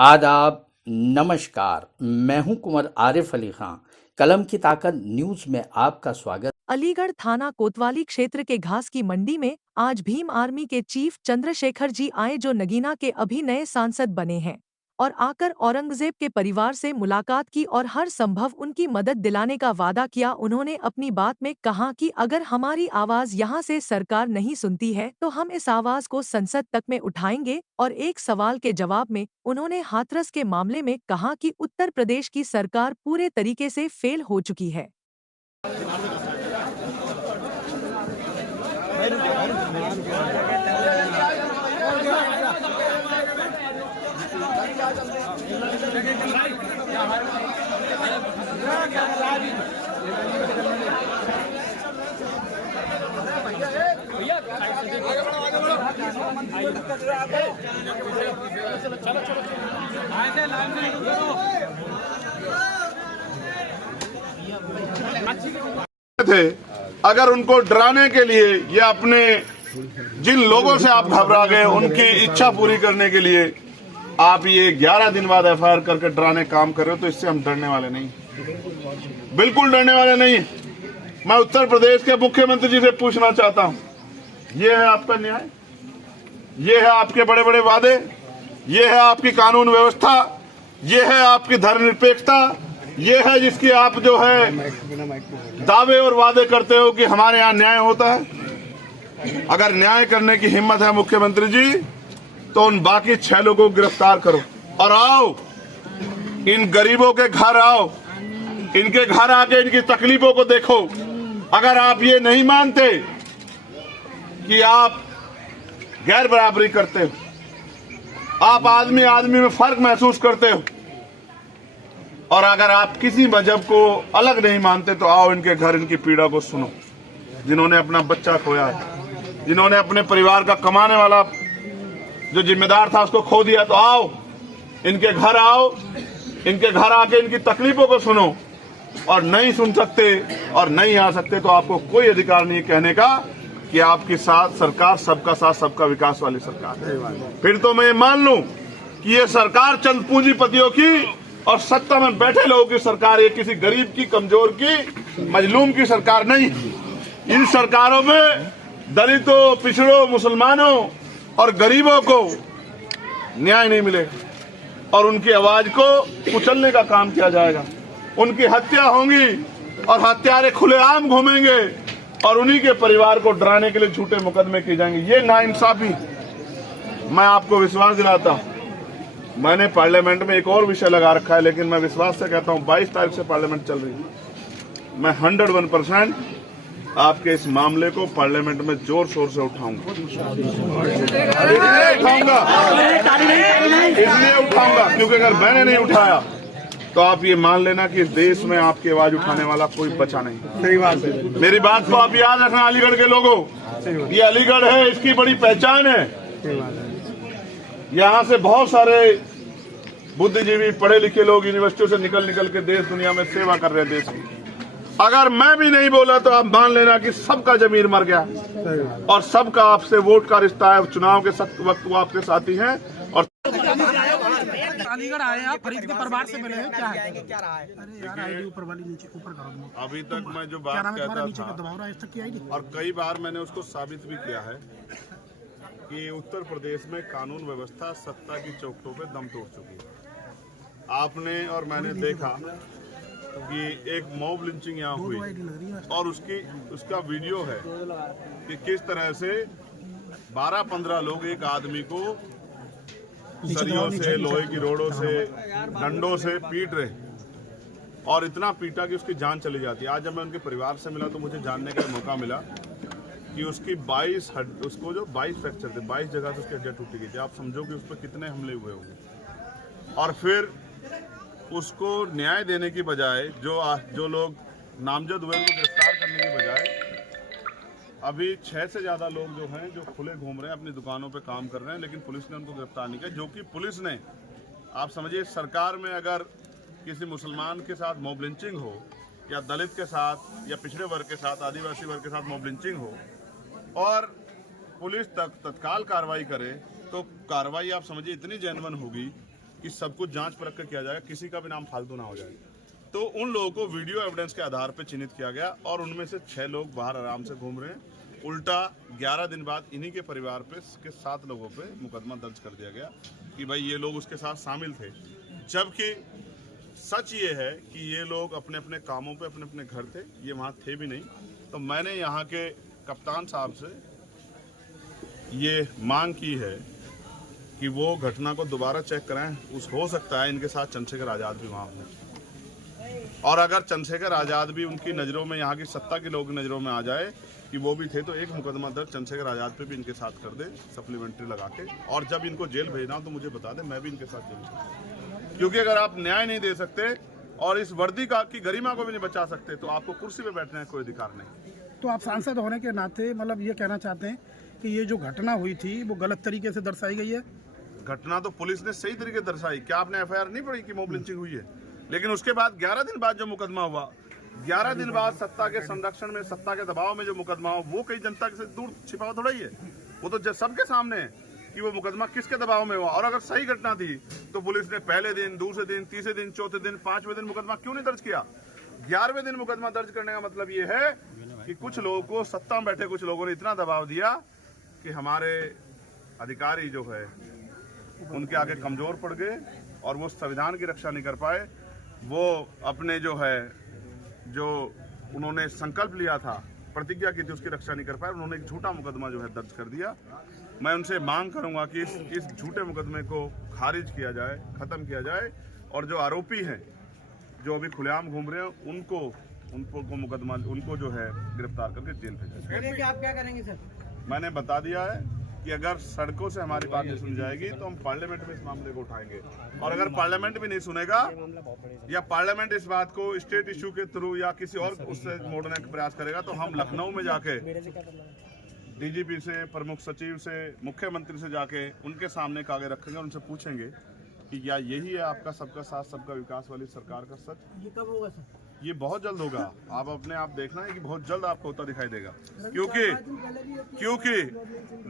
आदाब, नमस्कार। मैं हूं कुंवर आरिफ अली खां। कलम की ताकत न्यूज में आपका स्वागत। अलीगढ़ थाना कोतवाली क्षेत्र के घास की मंडी में आज भीम आर्मी के चीफ चंद्रशेखर जी आए, जो नगीना के अभी नए सांसद बने हैं, और आकर औरंगजेब के परिवार से मुलाकात की और हर संभव उनकी मदद दिलाने का वादा किया। उन्होंने अपनी बात में कहा कि अगर हमारी आवाज यहां से सरकार नहीं सुनती है तो हम इस आवाज को संसद तक में उठाएंगे। और एक सवाल के जवाब में उन्होंने हाथरस के मामले में कहा कि उत्तर प्रदेश की सरकार पूरे तरीके से फेल हो चुकी है। थे, अगर उनको डराने के लिए या अपने जिन लोगों से आप घबरा गए उनकी इच्छा पूरी करने के लिए आप ये 11 दिन बाद एफआईआर करके डराने काम कर रहे हो, तो इससे हम डरने वाले नहीं, बिल्कुल डरने वाले नहीं। मैं उत्तर प्रदेश के मुख्यमंत्री जी से पूछना चाहता हूं, ये है आपका न्याय, ये है आपके बड़े बड़े वादे, ये है आपकी कानून व्यवस्था, ये है आपकी धर्मनिरपेक्षता, ये है जिसकी आप जो है दावे और वादे करते हो कि हमारे यहाँ न्याय होता है। अगर न्याय करने की हिम्मत है मुख्यमंत्री जी, तो उन बाकी 6 लोगों को गिरफ्तार करो और आओ, इन गरीबों के घर आओ, इनके घर आके इनकी तकलीफों को देखो। अगर आप ये नहीं मानते कि आप गैर बराबरी करते हो, आप आदमी आदमी में फर्क महसूस करते हो, और अगर आप किसी मजहब को अलग नहीं मानते, तो आओ इनके घर इनकी पीड़ा को सुनो। जिन्होंने अपना बच्चा खोया है, जिन्होंने अपने परिवार का कमाने वाला जो जिम्मेदार था उसको खो दिया, तो आओ इनके घर आओ, इनके घर आके इनकी तकलीफों को सुनो। और नहीं सुन सकते और नहीं आ सकते तो आपको कोई अधिकार नहीं कहने का कि आपकी साथ सरकार सबका साथ सबका विकास वाली सरकार है। फिर तो मैं मान लूं कि ये सरकार चंद पूंजीपतियों की और सत्ता में बैठे लोगों की सरकार, ये किसी गरीब की, कमजोर की, मजलूम की सरकार नहीं। इन सरकारों में दलितों, पिछड़ों, मुसलमानों और गरीबों को न्याय नहीं मिलेगा और उनकी आवाज को कुचलने का काम किया जाएगा। उनकी हत्या होंगी और हत्यारे खुलेआम घूमेंगे और उन्हीं के परिवार को डराने के लिए झूठे मुकदमे किए जाएंगे। ये नाइंसाफी मैं आपको विश्वास दिलाता हूं। मैंने पार्लियामेंट में एक और विषय लगा रखा है, लेकिन मैं विश्वास से कहता हूं 22 तारीख से पार्लियामेंट चल रही है। मैं 101% आपके इस मामले को पार्लियामेंट में जोर शोर से उठाऊंगा। इसलिए उठाऊंगा क्योंकि अगर मैंने नहीं उठाया तो आप ये मान लेना कि इस देश में आपकी आवाज उठाने वाला कोई बचा नहीं। सही बात है। मेरी बात को आप याद रखना अलीगढ़ के लोगों, ये अलीगढ़ है, इसकी बड़ी पहचान है। यहाँ से बहुत सारे बुद्धिजीवी, पढ़े लिखे लोग यूनिवर्सिटियों से निकल के देश दुनिया में सेवा कर रहे हैं देश की। अगर मैं भी नहीं बोला तो आप मान लेना कि सबका जमीर मर गया और सबका आपसे वोट का रिश्ता है। चुनाव के वक्त वो आपके साथी हैं। और अलीगढ़ आए आप, फरीद के परिवार से मिले हैं, क्या है? क्या रहा है? अरे यार आईडी ऊपर वाली नीचे ऊपर करो। अभी तक मैं जो बात कहता था और कई बार मैंने उसको साबित भी किया है कि उत्तर प्रदेश में कानून व्यवस्था सत्ता की चौखटों पे दम तोड़ चुकी है। आपने और मैंने देखा कि एक मॉब लिंचिंग यहाँ हुई और उसका वीडियो है कि किस तरह से 12-15 लोग एक आदमी को सरियों से, लोहे की रोड़ों से, डंडों से पीट रहे और इतना पीटा कि उसकी जान चली जाती है। आज जब मैं उनके परिवार से मिला तो मुझे जानने का मौका मिला कि उसकी 22 फ्रैक्चर थे, 22 जगह से उसकी हड्डियां टूटी गई थी। आप समझो कि उस पर कितने हमले हुए होंगे। और फिर उसको न्याय देने की बजाय जो लोग नामजद हुए उनको गिरफ्तार करने की बजाय अभी 6 से ज़्यादा लोग जो हैं जो खुले घूम रहे हैं, अपनी दुकानों पे काम कर रहे हैं, लेकिन पुलिस ने उनको गिरफ्तार नहीं किया। जो कि पुलिस ने, आप समझिए, सरकार में अगर किसी मुसलमान के साथ मॉब लिंचिंग हो या दलित के साथ या पिछड़े वर्ग के साथ, आदिवासी वर्ग के साथ मॉब लिंचिंग हो और पुलिस तत्काल कार्रवाई करे, तो कार्रवाई आप समझिए इतनी जेन्युइन होगी कि सब कुछ जांच परख कर किया जाएगा, किसी का भी नाम फालतू ना हो जाए। तो उन लोगों को वीडियो एविडेंस के आधार पर चिन्हित किया गया और उनमें से 6 लोग बाहर आराम से घूम रहे हैं। उल्टा 11 दिन बाद इन्हीं के परिवार पे के 7 लोगों पे मुकदमा दर्ज कर दिया गया कि भाई ये लोग उसके साथ शामिल थे, जबकि सच ये है कि ये लोग अपने अपने कामों पे अपने अपने घर थे, ये वहाँ थे भी नहीं। तो मैंने यहाँ के कप्तान साहब से ये मांग की है कि वो घटना को दोबारा चेक कराएं। हो सकता है इनके साथ चंद्रशेखर आज़ाद भी वहाँ हो, और अगर चंद्रशेखर आज़ाद भी उनकी नज़रों में, यहाँ की सत्ता के लोगों की नज़रों में आ जाए कि वो भी थे, तो एक मुकदमा दर्ज चंद्रशेखर आज़ाद पे भी इनके साथ कर दे सप्लीमेंट्री लगा के, और जब इनको जेल भेजना हो तो मुझे बता दे, मैं भी इनके साथ जेल भेजूं। क्योंकि अगर आप न्याय नहीं दे सकते और इस वर्दी का की गरिमा को भी नहीं बचा सकते तो आपको कुर्सी पे बैठने का कोई अधिकार नहीं। तो आप सांसद होने के नाते मतलब ये कहना चाहते हैं कि ये जो घटना हुई थी वो गलत तरीके से दर्शाई गई है? घटना तो पुलिस ने सही तरीके दर्शाई। क्या आपने एफआईआर नहीं पढ़ी कि मॉब लिंचिंग हुई है? लेकिन उसके बाद 11 दिन बाद जो मुकदमा हुआ, 11 दिन बाद सत्ता के संरक्षण में, सत्ता के दबाव में जो मुकदमा हुआ, वो कई जनता से दूर छिपा थोड़ा ही है, वो तो सबके सामने है कि वो मुकदमा किसके दबाव में हुआ। और अगर सही घटना थी तो पुलिस ने पहले दिन, दूसरे दिन, तीसरे दिन, चौथे दिन, 5वें दिन मुकदमा क्यों नहीं दर्ज किया? 11वें दिन मुकदमा दर्ज करने का मतलब ये है कि कुछ लोगों को, सत्ता में बैठे कुछ लोगों ने इतना दबाव दिया कि हमारे अधिकारी जो है उनके आगे कमजोर पड़ गए और वो संविधान की रक्षा नहीं कर पाए। वो अपने जो है, जो उन्होंने संकल्प लिया था, प्रतिज्ञा की थी, उसकी रक्षा नहीं कर पाए। उन्होंने एक झूठा मुकदमा जो है दर्ज कर दिया। मैं उनसे मांग करूंगा कि इस झूठे मुकदमे को खारिज किया जाए, खत्म किया जाए, और जो आरोपी हैं जो अभी खुलेआम घूम रहे हैं उनको मुकदमा, उनको जो है गिरफ्तार करके जेल भेजा जाए। आप क्या करेंगे सर? मैंने बता दिया है कि अगर सड़कों से हमारी बात नहीं सुनी जाएगी तो हम पार्लियामेंट में इस मामले को उठाएंगे, और अगर पार्लियामेंट भी नहीं सुनेगा या पार्लियामेंट इस बात को स्टेट इशू के थ्रू या किसी और उससे मोड़ने का प्रयास करेगा तो हम लखनऊ में जाके डीजीपी से, प्रमुख सचिव से, मुख्यमंत्री से जाके उनके सामने कागज रखेंगे, उनसे पूछेंगे कि क्या यही है आपका सबका साथ सबका विकास वाली सरकार का सच? ये कब होगा सर? ये बहुत जल्द होगा। आप अपने आप देखना है कि बहुत जल्द आपको होता दिखाई देगा, क्योंकि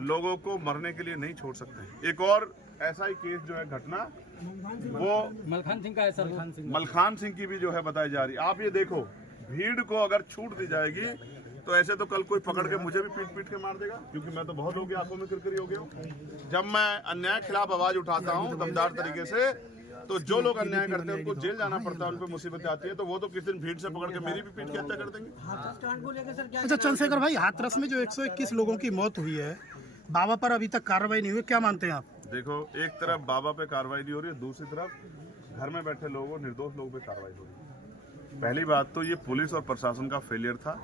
लोगों को मरने के लिए नहीं छोड़ सकते। एक और ऐसा ही केस जो है घटना, वो मलखान सिंह का है सर। मलखान सिंह की भी जो है बताई जा रही। आप ये देखो, भीड़ को अगर छूट दी जाएगी तो ऐसे तो कल कोई पकड़ के मुझे भी पीट के मार देगा, क्योंकि मैं तो बहुत लोगों की आंखों में किरकिरी हो गया हूँ। जब मैं अन्याय खिलाफ आवाज उठाता हूँ दमदार तरीके से, तो जो लोग अन्याय करते हैं उनको जेल जाना पड़ता है, उन पर मुसीबतें आती है, तो वो तो किस दिन भीड़ से पकड़ के मेरी भी पीट की हत्या कर देंगे। अच्छा चंद्रशेखर भाई, हाथरस में जो 121 लोगों की मौत हुई है, बाबा पर अभी तक कार्रवाई नहीं हुई, क्या मानते हैं आप? देखो, एक तरफ बाबा पे कार्रवाई नहीं हो रही है, दूसरी तरफ घर में बैठे लोगों, निर्दोष लोगों पे कार्रवाई हो रही है। पहली बात तो ये पुलिस और प्रशासन का फेलियर था,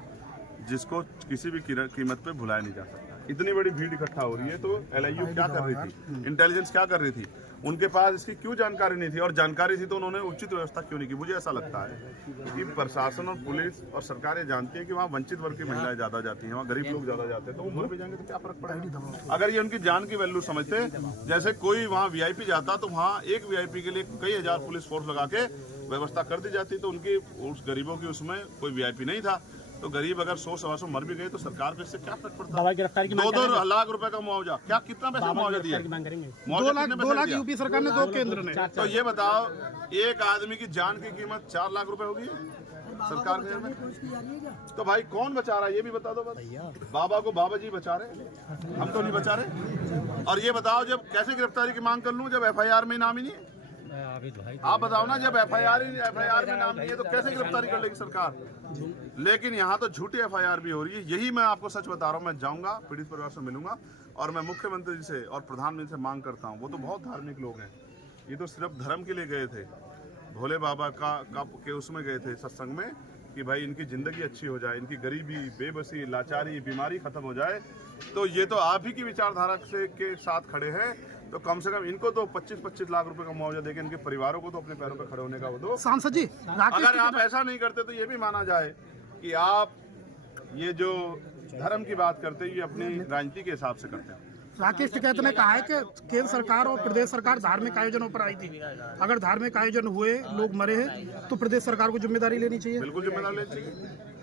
जिसको किसी भी कीमत पे भुलाया नहीं जा सकता। इतनी बड़ी भीड़ इकट्ठा हो रही है तो LIU क्या कर रही थी, इंटेलिजेंस क्या कर रही थी? उनके पास इसकी क्यों जानकारी नहीं थी? और जानकारी थी तो उन्होंने उचित व्यवस्था क्यों नहीं की? मुझे ऐसा लगता है कि प्रशासन और पुलिस और सरकार ये जानती है कि वहाँ वंचित वर्ग की महिलाएं ज्यादा जाती हैं, वहाँ गरीब लोग ज्यादा जाते हैं, तो वो मर भी जाएंगे तो क्या फर्क पड़ेगा? अगर ये उनकी जान की वैल्यू समझते, जैसे कोई वहाँ VIP जाता तो वहाँ एक VIP के लिए कई हजार पुलिस फोर्स लगा के व्यवस्था कर दी जाती, तो उनकी, उस गरीबों की उसमें कोई VIP नहीं था। तो गरीब अगर 100-125 मर भी गए तो सरकार को इससे क्या फर्क पड़ता है? 2-2 लाख रुपए का मुआवजा, क्या कितना पैसा मुआवजा दिया? 2 लाख यूपी सरकार ने, 2 केंद्र ने। तो ये बताओ, एक आदमी की जान की कीमत 4 लाख रुपए होगी सरकार के में? तो भाई कौन बचा रहा है ये भी बता दो बस। बाबा को बाबा जी बचा रहे, हम तो नहीं बचा रहे। और ये बताओ, जब कैसे गिरफ्तारी की मांग कर लूं जब FIR में नाम ही नहीं है? आप बताओ ना, जब FIR में नाम नहीं है तो कैसे गिरफ्तारी कर लेगी सरकार? लेकिन यहाँ तो झूठी FIR भी हो रही है। यही मैं आपको सच बता रहा हूँ। मैं जाऊंगा, पीड़ित परिवार से मिलूंगा, और मैं मुख्यमंत्री से और प्रधानमंत्री से मांग करता हूँ। वो तो बहुत धार्मिक लोग हैं, ये तो सिर्फ धर्म के लिए गए थे, भोले बाबा के उसमें गए थे सत्संग में, कि भाई इनकी जिंदगी अच्छी हो जाए, इनकी गरीबी, बेबसी, लाचारी, बीमारी खत्म हो जाए। तो ये तो आप ही की विचारधारा से के साथ खड़े हैं, तो कम से कम इनको तो 25-25 लाख रुपए का मुआवजा देके इनके परिवारों को तो अपने पैरों पर खड़े होने का वो दो। सांसद जी, अगर आप ऐसा नहीं करते तो ये भी माना जाए कि आप ये जो धर्म की बात करते हैं ये अपनी राजनीति के हिसाब से करते हैं। राकेश टिकैत ने कहा है कि केंद्र सरकार और प्रदेश सरकार धार्मिक आयोजनों पर आई थी, अगर धार्मिक आयोजन हुए, लोग मरे हैं, तो प्रदेश सरकार को जिम्मेदारी लेनी चाहिए। बिल्कुल जिम्मेदारी लेनी चाहिए।